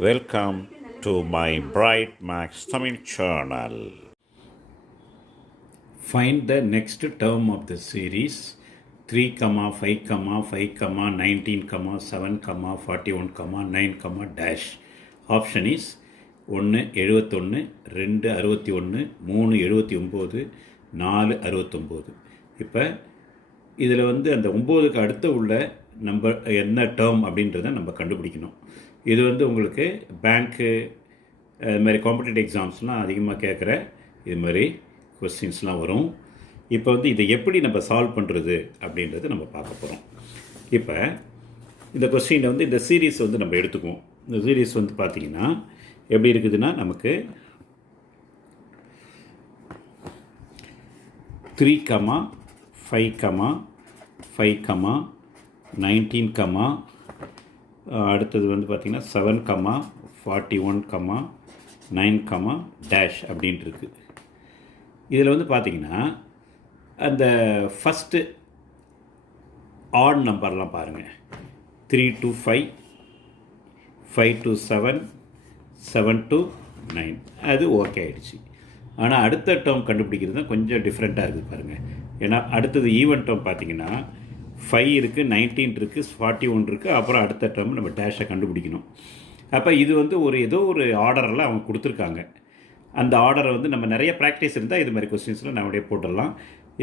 Welcome to my Bright Max Tamil channel. Find the next term of the series 3, 5, 5, 19, 7, 41, 9, dash. Option is 1 71 2 61 3 79 4 69. இப்போ இதில் அந்த 9க்கு அடுத்து உள்ள number என்ன டேர்ம் அப்படின்றத நம்ம கண்டுபிடிக்கணும். இது உங்களுக்கு பேங்க்கு இது மாதிரி காம்படிட்டிவ் எக்ஸாம்ஸ்லாம் அதிகமாக கேட்குற இது மாதிரி கொஸ்டின்ஸ்லாம் வரும். இப்போ இதை எப்படி நம்ம சால்வ் பண்ணுறது அப்படின்றது நம்ம பார்க்க போகிறோம். இப்போ இந்த கொஸ்டினில் இந்த சீரீஸ் நம்ம எடுத்துக்குவோம். இந்த சீரீஸ் பார்த்திங்கன்னா எப்படி இருக்குதுன்னா, நமக்கு 3, 5, 5, 19, அடுத்தது பார்த்திங்கன்னா 7, 41, 9, டேஷ் அப்படின்ட்டு இருக்குது. இதில் பார்த்திங்கன்னா அந்த ஃபஸ்ட்டு ஆட் நம்பர்லாம் பாருங்கள். 3 to 5, 5 to 7, 7 to 9 அது ஓகே ஆகிடுச்சு. ஆனால் அடுத்த டேர்ம் கண்டுபிடிக்கிறது தான் கொஞ்சம் டிஃப்ரெண்ட்டாக இருக்குது பாருங்கள். ஏன்னா அடுத்தது ஈவன் டேர்ம் பார்த்திங்கன்னா 5 இருக்குது, 19 இருக்குது, 41 இருக்குது. அப்புறம் அடுத்த டேர்ம் நம்ம டேஷை கண்டுபிடிக்கணும். அப்போ இது ஏதோ ஒரு ஆர்டரில் அவங்க கொடுத்துருக்காங்க. அந்த ஆர்டரை நம்ம நிறைய ப்ராக்டிஸ் இருந்தால் இது மாதிரி கொஸ்டின்ஸில் நம்மளுடைய போட்டுடலாம்.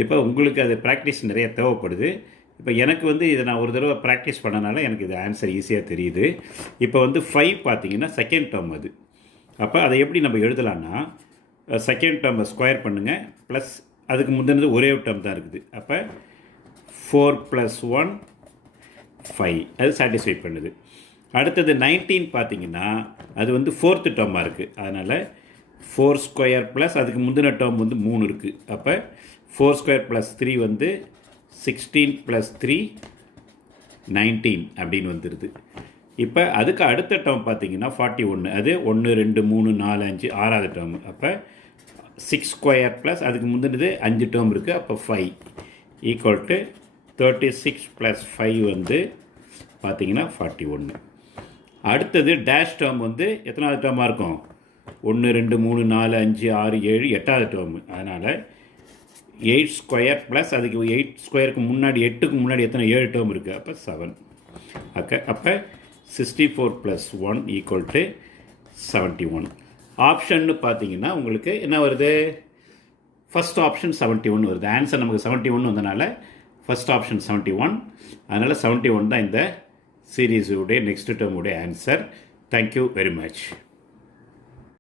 இப்போ உங்களுக்கு அது ப்ராக்டிஸ் நிறைய தேவைப்படுது. இப்போ எனக்கு இதை நான் ஒரு தடவை ப்ராக்டிஸ் பண்ணனால எனக்கு இது ஆன்சர் ஈஸியாக தெரியுது. இப்போ 5 பார்த்திங்கன்னா செகண்ட் டேர்ம் அது. அப்போ அதை எப்படி நம்ம எழுதலான்னா, செகண்ட் டேர்மை ஸ்கொயர் பண்ணுங்கள், ப்ளஸ் அதுக்கு முந்தினது ஒரே டேர்ம் தான் இருக்குது. அப்போ 4 + 1 5 அது சாட்டிஸ்ஃபை பண்ணுது. அடுத்தது 19 பார்த்திங்கன்னா அது ஃபோர்த்து டேர்மாக இருக்குது. அதனால் 4 ஸ்கொயர் ப்ளஸ் அதுக்கு முந்தின டேர்ம் 3 இருக்குது. அப்போ 4 ஸ்கொயர் + 3 16 + 3 19 அப்படின்னு வந்துடுது. இப்போ அதுக்கு அடுத்த டேர்ம் பார்த்திங்கன்னா 41, அது 1 2 3 4 5 6வது டேர்மு. அப்போ 6 ஸ்கொயர் ப்ளஸ் அதுக்கு முந்தினது 5 டேர்ம் இருக்குது. அப்போ 5 = 36 + 5 பார்த்திங்கன்னா 41. அடுத்தது டேஷ் டேர்ம் எத்தனாவது டேர்மாக இருக்கும்? 1 2 3 4 5 6 7 8வது டேர்மு. அதனால் 8 ஸ்கொயர் ப்ளஸ் அதுக்கு 8 ஸ்கொயருக்கு முன்னாடி 8க்கு முன்னாடி எத்தனை 7 டேர்ம் இருக்குது. அப்போ 7. அப்போ 64 + 1 = 71. ஆப்ஷன்னு பார்த்திங்கன்னா உங்களுக்கு என்ன வருது? ஃபஸ்ட் ஆப்ஷன் 71 வருது. ஆன்சர் நமக்கு 71 வந்தனால ஃபஸ்ட் ஆப்ஷன் 71. அதனால் 71 தான் இந்த சீரீஸுடைய நெக்ஸ்ட் டேர்முடைய ஆன்சர். Thank you very much.